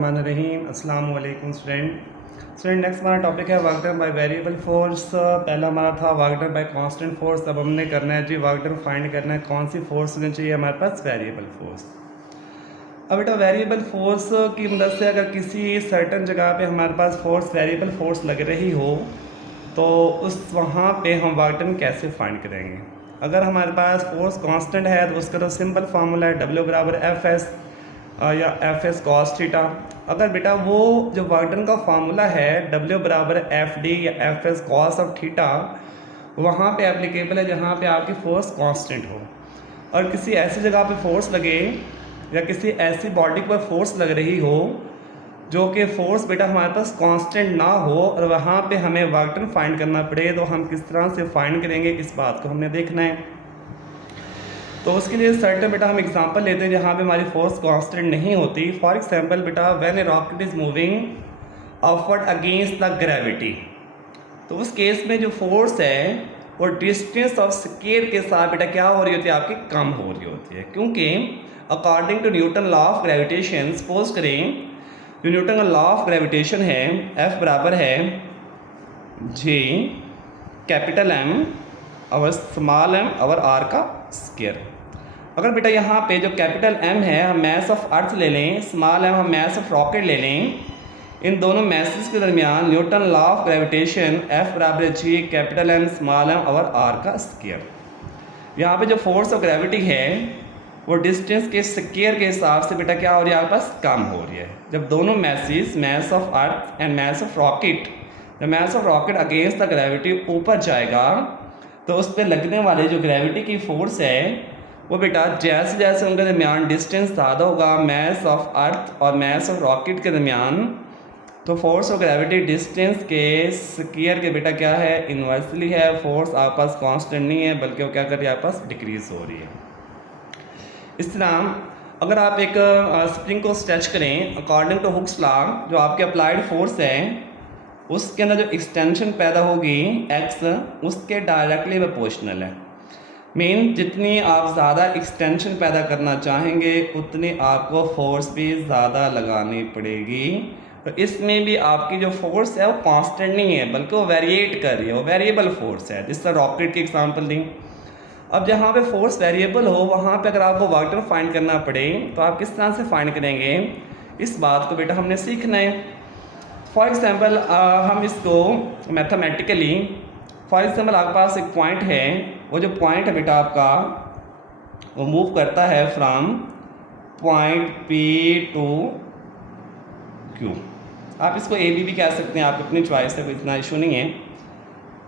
रहीम अस्सलाम वालेकुम student next हमारा टॉपिक है work done by variable force. पहला हमारा था work done by constant force. अब हमने करना है जी वर्क डन फाइंड करना है कौन सी फोर्स होनी चाहिए हमारे पास, वेरिएबल फोर्स। अब बेटा वेरिएबल फोर्स की मदद से अगर किसी सर्टन जगह पे हमारे पास फोर्स वेरिएबल फोर्स लग रही हो तो उस वहाँ पे हम वर्क डन कैसे फाइंड करेंगे। अगर हमारे पास फोर्स कांस्टेंट है तो उसका तो सिंपल फार्मूला है W बराबर एफ एस या एफ एस कॉस थीटा। अगर बेटा वो जो वर्क डन का फार्मूला है W बराबर एफ डी या F S cos of theta वहाँ पे एप्लीकेबल है जहाँ पे आपकी फोर्स कांस्टेंट हो, और किसी ऐसी जगह पे फोर्स लगे या किसी ऐसी बॉडी पर फोर्स लग रही हो जो कि फोर्स बेटा हमारे पास कांस्टेंट ना हो और वहाँ पे हमें वर्क डन फाइंड करना पड़े, तो हम किस तरह से फाइंड करेंगे इस बात को हमने देखना है। तो उसके लिए सर्टन बेटा हम एग्जांपल लेते हैं जहाँ पे हमारी फोर्स कांस्टेंट नहीं होती। फॉर एग्जांपल बेटा when A rocket is moving upward against the gravity, तो उस केस में जो फोर्स है वो डिस्टेंस ऑफ स्केयर के साथ बेटा क्या हो रही होती है, आपकी कम हो रही होती है, क्योंकि according to Newton law of gravitation suppose करें जो न्यूटन का लॉ ऑफ ग्रेविटेशन है F बराबर है G कैपिटल M और स्मॉल m और R का स्क्वायर। अगर बेटा यहाँ पे जो कैपिटल M है हम मास ऑफ अर्थ ले लें, स्मॉल m हम मास ऑफ रॉकेट ले लें, इन दोनों मैसेज के दरमियान Newton law of gravitation F बराबर G capital M small m और R का स्क्वायर। यहाँ पे जो फोर्स ऑफ ग्रेविटी है वो डिस्टेंस के स्क्वायर के हिसाब से बेटा क्या हो रही है, आपके पास कम हो रही है। जब दोनों message mass of earth and mass of rocket, जब mass of rocket against the gravity ऊपर जाएगा तो उस पर लगने वाले जो ग्रेविटी की फोर्स है वो बेटा जैसे जैसे उनके दरमियान डिस्टेंस ज़्यादा होगा मास ऑफ अर्थ और मास ऑफ रॉकेट के दरमियान, तो फोर्स ऑफ ग्रेविटी डिस्टेंस के स्क्वायर के बेटा क्या है, इन्वर्सली है। फोर्स आपके पास कांस्टेंट नहीं है बल्कि वो क्या कर रही है, आपके पास डिक्रीज हो रही है। इस तरह अगर आप एक स्प्रिंग को स्ट्रेच करें अकॉर्डिंग टू हुक्स लॉ, जो आपके अप्लाइड फोर्स है उसके अंदर जो एक्सटेंशन पैदा होगी x उसके डायरेक्टली प्रोपोर्शनल है। मीन जितनी आप ज़्यादा एक्सटेंशन पैदा करना चाहेंगे उतनी आपको फोर्स भी ज़्यादा लगानी पड़ेगी। तो इसमें भी आपकी जो फोर्स है वो कांस्टेंट नहीं है बल्कि वो वेरिएट कर रही है, वो वेरिएबल फोर्स है। जिस तरह रॉकेट की एग्जांपल दी। अब जहाँ पे फोर्स वेरिएबल हो वहाँ पे अगर आपको वर्क डन फाइंड करना पड़े तो आप किस तरह से फाइंड करेंगे, इस बात को बेटा हमने सीखना है। फॉर एग्जांपल हम इसको मैथमेटिकली, फॉर एग्जांपल आपके पास एक पॉइंट है, वो जो पॉइंट है बेटा आपका वो मूव करता है from point P to Q। आप इसको AB भी कह सकते हैं, आप अपनी चॉइस है, कोई इतना इशू नहीं है।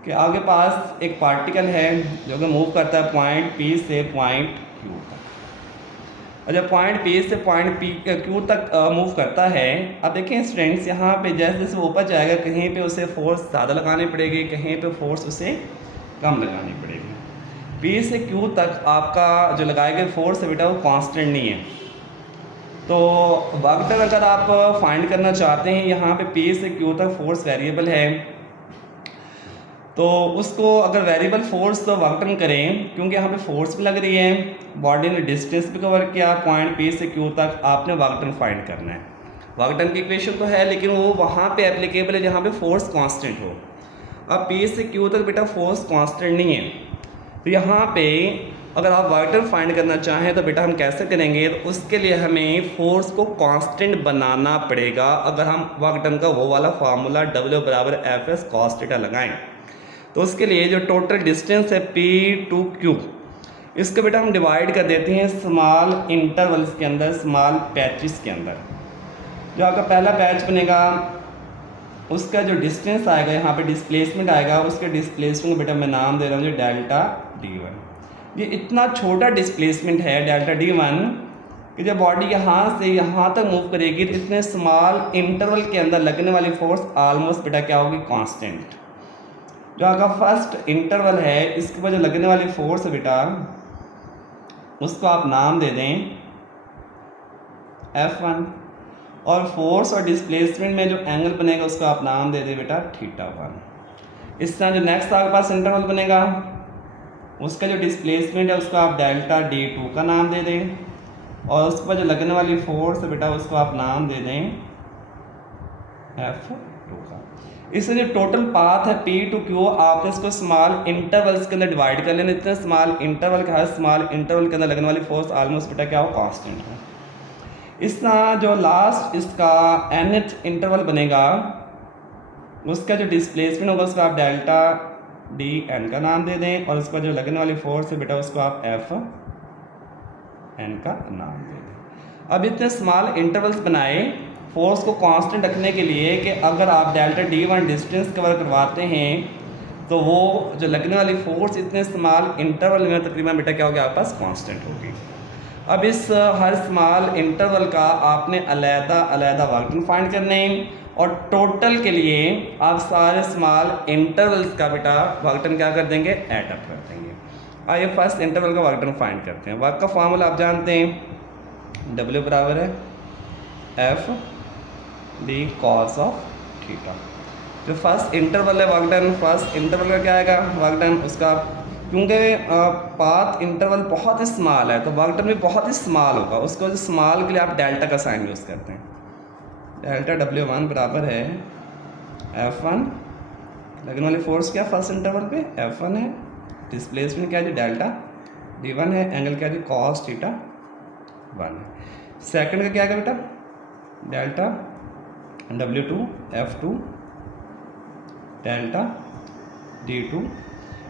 कि आगे पास एक पार्टिकल है जो कि मूव करता है पॉइंट P से पॉइंट Q तक, और जब पॉइंट P से पॉइंट Q तक मूव करता है, अब देखें स्टूडेंट्स यहाँ पे जैसे जैसे वो ऊपर जाएगा कहीं पे उसे फोर्स ज़्यादा लगानी पड़ेगी, कहीं पे फोर्स उसे कम लगानी पड़ेगी। P से Q तक आपका जो लगाए गए फोर्स है बेटा वो कांस्टेंट नहीं है। तो वर्क डन अगर आप फाइंड करना चाहते हैं, यहाँ पे P से Q तक फोर्स वेरिएबल है, तो उसको अगर वेरिएबल फोर्स तो वर्क डन करें, क्योंकि यहाँ पे फोर्स भी लग रही है, बॉडी ने डिस्टेंस भी कवर किया, पॉइंट P से Q तक आपने वर्क डन फाइंड करना है। वर्क डन की इक्वेशन तो है लेकिन वो वहाँ पे एप्लीकेबल है जहाँ पे फोर्स कांस्टेंट हो। अब P से Q तक बेटा फोर्स कांस्टेंट नहीं है, तो यहाँ पे अगर आप वर्क डन फाइंड करना चाहें तो बेटा हम कैसे करेंगे, तो उसके लिए हमें फोर्स को कांस्टेंट बनाना पड़ेगा। अगर हम वर्क डन का वो वाला फार्मूला W बराबर एफ एस कॉस थीटा लगाएं, तो उसके लिए जो टोटल डिस्टेंस है P टू Q, इसको बेटा हम डिवाइड कर देते हैं स्मॉल इंटरवल्स के अंदर, स्मॉल पैचेस के अंदर। जो आपका पहला पैच बनेगा उसका जो डिस्टेंस आएगा, यहाँ पे डिस्प्लेसमेंट आएगा, उसके डिस्प्लेसमेंट को बेटा मैं नाम दे रहा हूँ जो डेल्टा D1। ये इतना छोटा डिस्प्लेसमेंट है डेल्टा D1 कि जब बॉडी यहाँ से यहाँ तक मूव करेगी तो इतने स्मॉल इंटरवल के अंदर लगने वाली फोर्स ऑलमोस्ट बेटा क्या होगी, कांस्टेंट। जो आपका फर्स्ट इंटरवल है इसके ऊपर जो लगने वाली फोर्स है बेटा उसको आप नाम दे दें F1, और फोर्स और डिस्प्लेसमेंट में जो एंगल बनेगा उसको आप नाम दे दें बेटा θ1। इस तरह जो नेक्स्ट आपके पास इंटरवल बनेगा उसका जो डिस्प्लेसमेंट है उसको आप डेल्टा D2 का नाम दे दें, और उस पर जो लगने वाली फोर्स है बेटा उसको आप नाम दे दें F2 का। इससे जो टोटल पाथ है P टू Q, आपने इसको स्मॉल इंटरवल्स के अंदर डिवाइड कर लेना। इतने स्मॉल इंटरवल का हर स्मॉल इंटरवल के अंदर लगने वाली फोर्स ऑलमोस्ट बेटा क्या हो, कांस्टेंट है। इस तरह जो लास्ट इसका nth इंटरवल बनेगा उसका जो डिस्प्लेसमेंट होगा उसको आप डेल्टा डी एन का नाम दे दें, और उसका जो लगने वाली फोर्स है बेटा उसको आप एफ एन का नाम दे दें। अब इतने स्मॉल इंटरवल्स बनाए फोर्स को कांस्टेंट रखने के लिए कि अगर आप delta D one distance cover करवाते हैं तो वो जो लगने वाली फोर्स इतने स्मॉल इंटरवल में तकरीबन बेटा क्या होगी, आपके पास कांस्टेंट होगी। अब इस हर स्मॉल इंटरवल का आपने अलहदा अलहदा वर्क डन फाइंड करने हैं, और टोटल के लिए आप सारे स्मॉल इंटरवल्स का बेटा वर्क डन क्या कर देंगे, ऐड अप कर देंगे। आइए फर्स्ट इंटरवल का वर्क डन फाइंड करते हैं। वर्क का फार्मूला आप जानते हैं, W बराबर है F D cos of theta. जो फर्स्ट इंटरवल है वर्क डन, फर्स्ट इंटरवल का क्या आएगा वर्क डन, उसका क्योंकि पाथ इंटरवल बहुत ही स्मॉल है तो वर्क डन भी बहुत ही स्मॉल होगा। उसको स्मॉल के लिए आप डेल्टा का साइन यूज़ करते हैं। डेल्टा W1 बराबर है F1, लगने वाली फोर्स क्या फर्स्ट इंटरवल पे F1 है, डिस्प्लेसमेंट क्या है जी डेल्टा D1 है, एंगल क्या है जी कॉस थीटा 1 है। सेकंड का क्या है बेटा delta W2 F2 delta D2।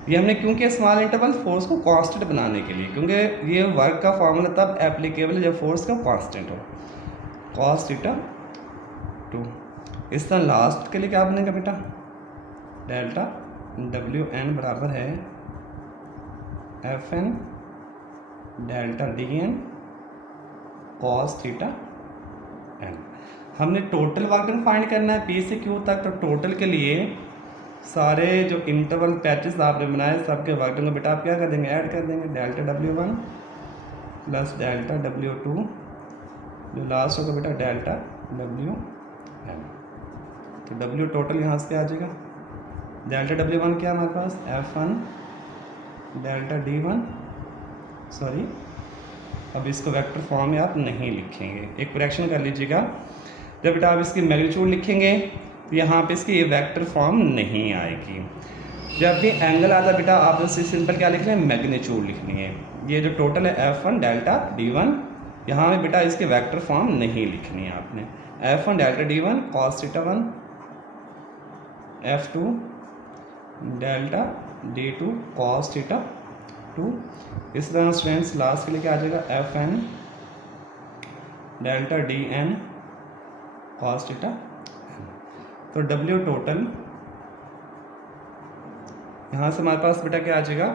ये हमने क्यों किया स्मॉल इंटरवल, फोर्स को कांस्टेंट बनाने के लिए, क्योंकि ये वर्क का फॉर्मूला तब एप्लीकेबल है जब फोर्स का कांस्टेंट हो, कॉस थीटा 2। इस तरह लास्ट के लिए क्या बनेगा बेटा डेल्टा WN बराबर है FN delta DN cos theta N। हमने टोटल वर्क डन फाइंड करना है P से Q तक, तो टोटल के लिए सारे जो इंटरवल पैचेस आपने बनाए सबके वर्क डन को बेटा आप क्या कर देंगे, ऐड कर देंगे। Delta W1 plus delta W2, जो लास्ट होगा बेटा डेल्टा WN। तो W टोटल यहाँ से आ जाएगा, डेल्टा W1 क्या हमारे पास F1 डेल्टा D1, सॉरी अब इसको वेक्टर फॉर्म में आप नहीं लिखेंगे, एक करेक्शन कर लीजिएगा। जब बेटा आप इसकी मैग्नीट्यूड लिखेंगे तो यहाँ पे इसकी ये वेक्टर फॉर्म नहीं आएगी। जब भी एंगल आता है बेटा आप उससे सिंपल क्या लिख लें, मैग्नीट्यूड लिखनी है। ये जो टोटल है F1 डेल्टा D1, यहाँ में बेटा इसकी वेक्टर फॉर्म नहीं लिखनी है आपने। F1 delta D1 cos theta 1, F2 delta D2 cos theta 2। इस तरह स्टूडेंट्स लास्ट के लिए क्या आ जाएगा FN delta DN cos theta. तो W टोटल यहाँ से हमारे पास बेटा क्या आ जाएगा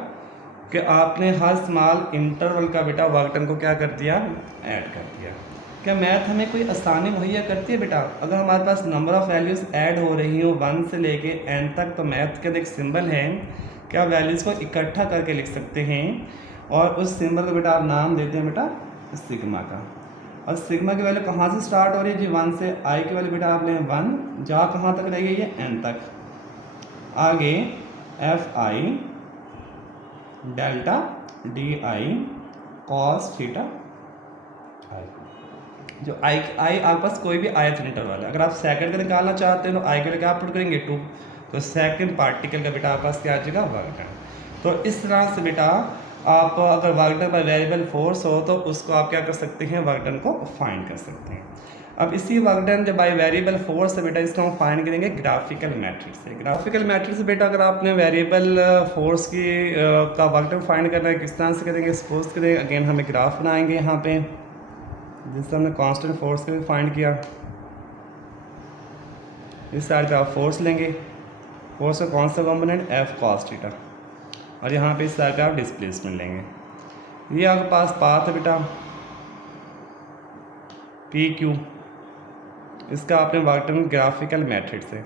कि आपने हर स्मॉल इंटरवल का बेटा वर्क डन को क्या कर दिया, ऐड कर दिया। क्या मैथ हमें कोई आसानी मुहैया करती है बेटा, अगर हमारे पास नंबर ऑफ़ वैल्यूज़ ऐड हो रही हो 1 से लेके n तक, तो मैथ के एक सिंबल है क्या वैल्यूज़ को इकट्ठा करके लिख सकते हैं, और उस सिंबल को बेटा आप नाम देते हैं बेटा सिग्मा का। और सिग्मा की वैल्यू कहाँ से स्टार्ट हो रही है जी 1 से, आई की वैल्यू बेटा आप लें 1, जा कहाँ तक रहेगी ये n तक, आगे Fi delta DI cos theta I. जो आई आपके पास कोई भी आयत इंटरवल है, अगर आप सेकंड का निकालना चाहते हैं तो आई के लिए क्या पुट करेंगे 2, तो सेकंड पार्टिकल का बेटा आपके पास क्या आ जाएगा वर्क डन। तो इस तरह से बेटा आप अगर work done by variable force हो तो उसको आप क्या कर सकते हैं, वर्क डन को फाइंड कर सकते हैं। अब इसी वर्क डन जब बाय वेरिएबल फोर्स से बेटा इसको हम फाइंड करेंगे ग्राफिकल मैट्रिक्स से। ग्राफिकल मैट्रिक्स से बेटा अगर आपने वेरिएबल फोर्स की का वर्क डन फाइंड करना है किस तरह से करेंगे, सपोज करें अगेन हमें ग्राफ बनाएंगे यहाँ पे, जिससे हमने कांस्टेंट फोर्स को भी फाइंड किया। इस साइड पे आप फोर्स लेंगे, फोर्स का कौन सा कॉम्पोनेंट F कॉस थीटा, और यहाँ पे इस साइड पे आप डिस्प्लेसमेंट लेंगे। ये आपके पास पाथ है बेटा PQ, इसका आपने वर्क डन ग्राफिकल मेथड से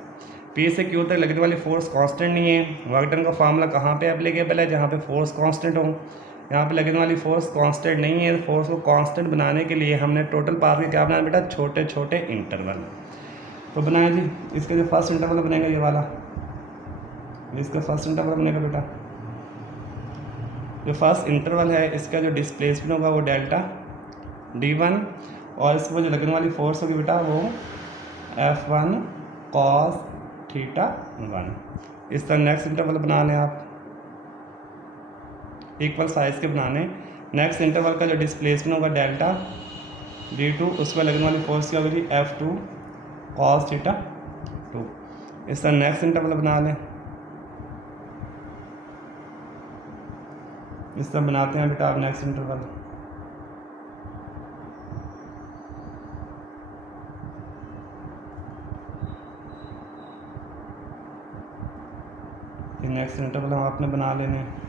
P से Q तक लगने वाली फोर्स कांस्टेंट नहीं है। वर्क डन का फार्मूला कहाँ पे एप्लीकेबल है, जहाँ पे फोर्स कांस्टेंट हो। यहाँ पे लगने वाली फोर्स कांस्टेंट नहीं है, फोर्स को कांस्टेंट बनाने के लिए हमने टोटल पाथ के क्या बनाया बेटा, छोटे छोटे इंटरवल तो बनाया जी। इसका जो फर्स्ट इंटरवल बनेगा ये वाला, इसका फर्स्ट इंटरवल बनेगा बेटा, जो फर्स्ट इंटरवल है इसका जो डिस्प्लेसमेंट होगा वो डेल्टा D1, और इसको जो लगने वाली फोर्स होगी बेटा वो F1 कॉस थीटा 1। इस तरह नेक्स्ट इंटरवल बना लें आप, इक्वल साइज़ के बनाने। नेक्स्ट इंटरवल का जो डिस्प्लेसमेंट होगा डेल्टा d2, उस पर लगने वाली फोर्स क्या होगी F2 कॉस थीटा 2। इस तरह नेक्स्ट इंटरवल बना लें। इस तरह बनाते हैं बेटा आप नेक्स्ट इंटरवल। ये नेक्स्ट इंटरवल हम आपने बना लेने हैं।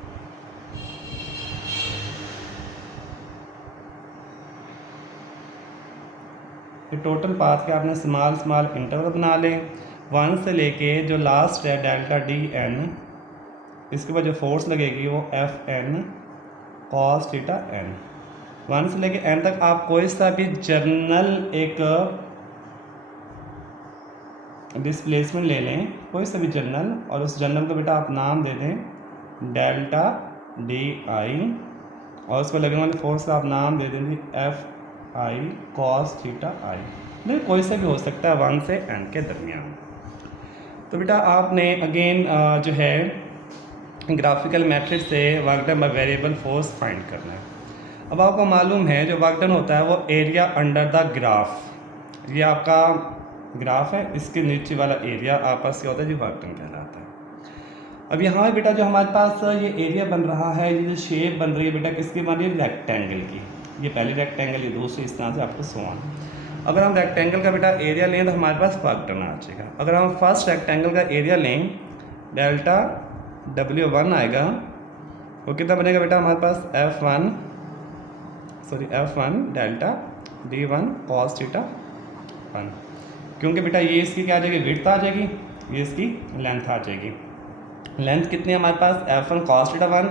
ये टोटल पाथ के आपने स्मॉल स्मॉल इंटरवल बना लें। 1 से लेके जो लास्ट है डेल्टा dn, इसके बाद जो फोर्स लगेगी वो Fn कॉस थीटा n। 1 से लेके n तक आप कोई सा भी जर्नल एक डिस्प्लेसमेंट ले लें, कोई सा भी जर्नल, और उस जर्नल को बेटा आप नाम दे दें डेल्टा डी आई, और उसको लगने वाली फोर्स का आप नाम दे दें एफ आई कॉस थीटा आई। नहीं, कोई सा भी हो सकता है 1 से n के दरमियान। तो बेटा आपने अगेन जो है ग्राफिकल मेथड से work done by variable force find करना है। अब आपको मालूम है जो वर्क डन होता है वो एरिया अंडर द ग्राफ, ये आपका ग्राफ है, इसके नीचे वाला एरिया आपस क्या होता है जो वर्क डन कहलाता है। अब यहाँ बेटा जो हमारे पास ये एरिया बन रहा है, ये जो शेप बन रही है बेटा किसकी बन रही है, रेक्टेंगल की। ये पहली रेक्टेंगल, ये दूसरी, इस तरह से आपको सोन। अगर हम रेक्टेंगल का बेटा एरिया लें तो हमारे पास वर्क डन आ जाएगा। अगर हम फर्स्ट रेक्टेंगल का एरिया लें डेल्टा W1 आएगा, वो कितना बनेगा बेटा हमारे पास F1 delta D1 cos theta 1, क्योंकि बेटा ये इसकी क्या आ जाएगी, विड्थ आ जाएगी, ये इसकी लेंथ आ जाएगी। लेंथ कितनी है हमारे पास F1 कॉस थीटा 1,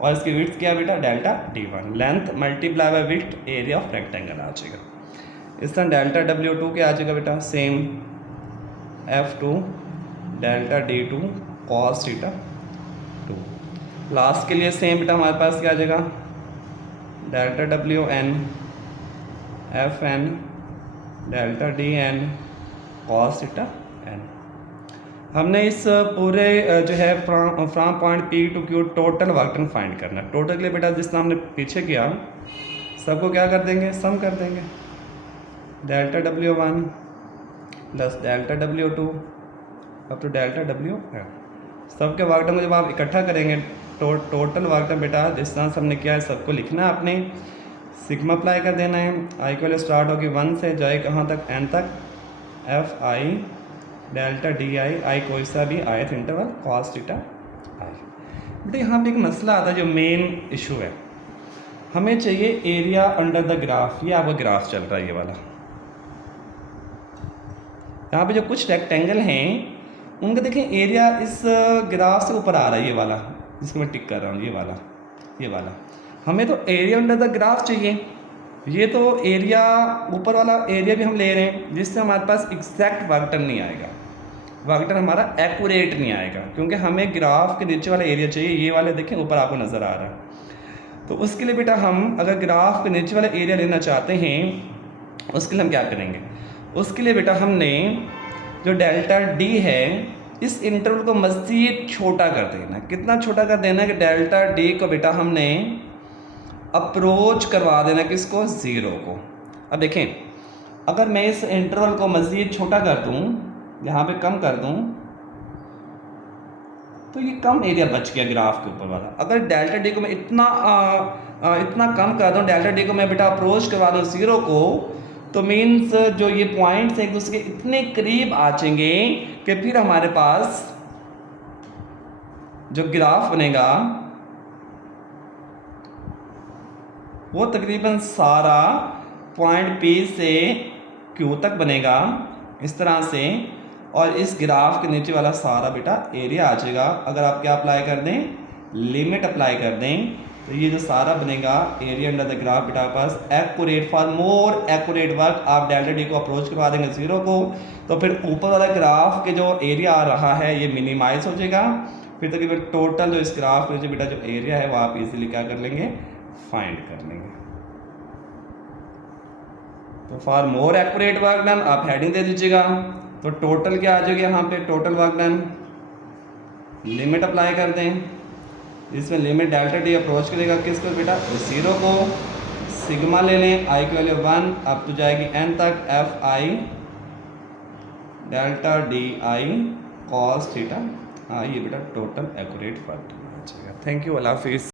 और इसकी विड्थ क्या है बेटा delta D1। Length multiply by width area of rectangle आ जाएगा। इस तरह डेल्टा W2 क्या आ जाएगा बेटा, same F2 delta D2 cos theta 2। Last के लिए सेम बेटा हमारे पास क्या आ जाएगा, delta WN FN delta DN cos theta n। हमने इस पूरे जो है from point P to Q total work done find करना है। टोटल के लिए बेटा जिस तरह हमने पीछे किया, सबको क्या कर देंगे, सम कर देंगे। Delta W1 plus delta W2 अब तो डेल्टा WN, सबके वर्क डन को जब आप इकट्ठा करेंगे टोटल वर्क डन बेटा जिस तरह से हमने किया है सबको लिखना है आपने, सिग्मा अप्लाई कर देना है। आई को वैल्यू स्टार्ट होगी 1 से, जाए कहाँ तक, n तक, एफ आई डेल्टा डी आई कोई सा भी आयत इंटरवल कॉस थीटा आई। बेटा यहाँ पे एक मसला आता है जो मेन इशू है, हमें चाहिए एरिया अंडर द ग्राफ। ये आपका ग्राफ चल रहा है ये वाला, यहाँ पे जो कुछ रेक्टेंगल हैं उनका देखें एरिया इस ग्राफ से ऊपर आ रहा है, ये वाला जिसको मैं टिक कर रहा हूँ, ये वाला हमें तो एरिया अंडर द ग्राफ चाहिए। ये तो एरिया ऊपर वाला एरिया भी हम ले रहे हैं जिससे हमारे पास एग्जैक्ट वर्क डन नहीं आएगा, वर्क डन हमारा एक्यूरेट नहीं आएगा, क्योंकि हमें ग्राफ के नीचे वाला एरिया चाहिए। ये वाले देखें ऊपर आपको नज़र आ रहा है। तो उसके लिए बेटा हम अगर ग्राफ के नीचे वाला एरिया लेना चाहते हैं, उसके लिए हम क्या करेंगे, उसके लिए बेटा हमने जो डेल्टा डी है इस इंटरवल को मज़ीद छोटा कर देना। कितना छोटा कर देना है कि डेल्टा डी को बेटा हमने अप्रोच करवा देना किसको, ज़ीरो को। अब देखें अगर मैं इस इंटरवल को मज़ीद छोटा कर दूं, यहाँ पे कम कर दूं, तो ये कम एरिया बच गया ग्राफ के ऊपर वाला। अगर डेल्टा डी को मैं इतना कम कर दूं, डेल्टा डी को मैं बेटा अप्रोच करवा दूं ज़ीरो को, तो मीन्स जो ये पॉइंट्स एक दूसरे के इतने करीब आ जाएंगे कि फिर हमारे पास जो ग्राफ बनेगा वो तकरीबन सारा पॉइंट P से Q तक बनेगा इस तरह से, और इस ग्राफ के नीचे वाला सारा बेटा एरिया आ जाएगा। अगर आप क्या अप्लाई कर दें, लिमिट अप्लाई कर दें, तो ये जो सारा बनेगा एरिया अंडर द ग्राफ बेटा पास accurate, for more accurate work आप डेल्टा डी को अप्रोच करवा देंगे ज़ीरो को, तो फिर ऊपर वाला ग्राफ के जो एरिया आ रहा है ये मिनिमाइज हो जाएगा। फिर तकरीबन टोटल जो इस ग्राफ के बेटा जो एरिया है वो आप इजीली क्या कर लेंगे, फाइंड कर लेंगे। तो for more accurate work done आप हेडिंग दे दीजिएगा। तो टोटल क्या आ जाएगी यहाँ पे, total work done. Limit apply कर दें, इसमें लिमिट डेल्टा डी अप्रोच करेगा किसको बेटा, 0 को। सिग्मा ले लें, आई की वैल्यू 1 अब तो जाएगी n तक, F I delta D I cos theta. हाँ ये बेटा total accurate work. Thank you, अल्लाह हाफिज़।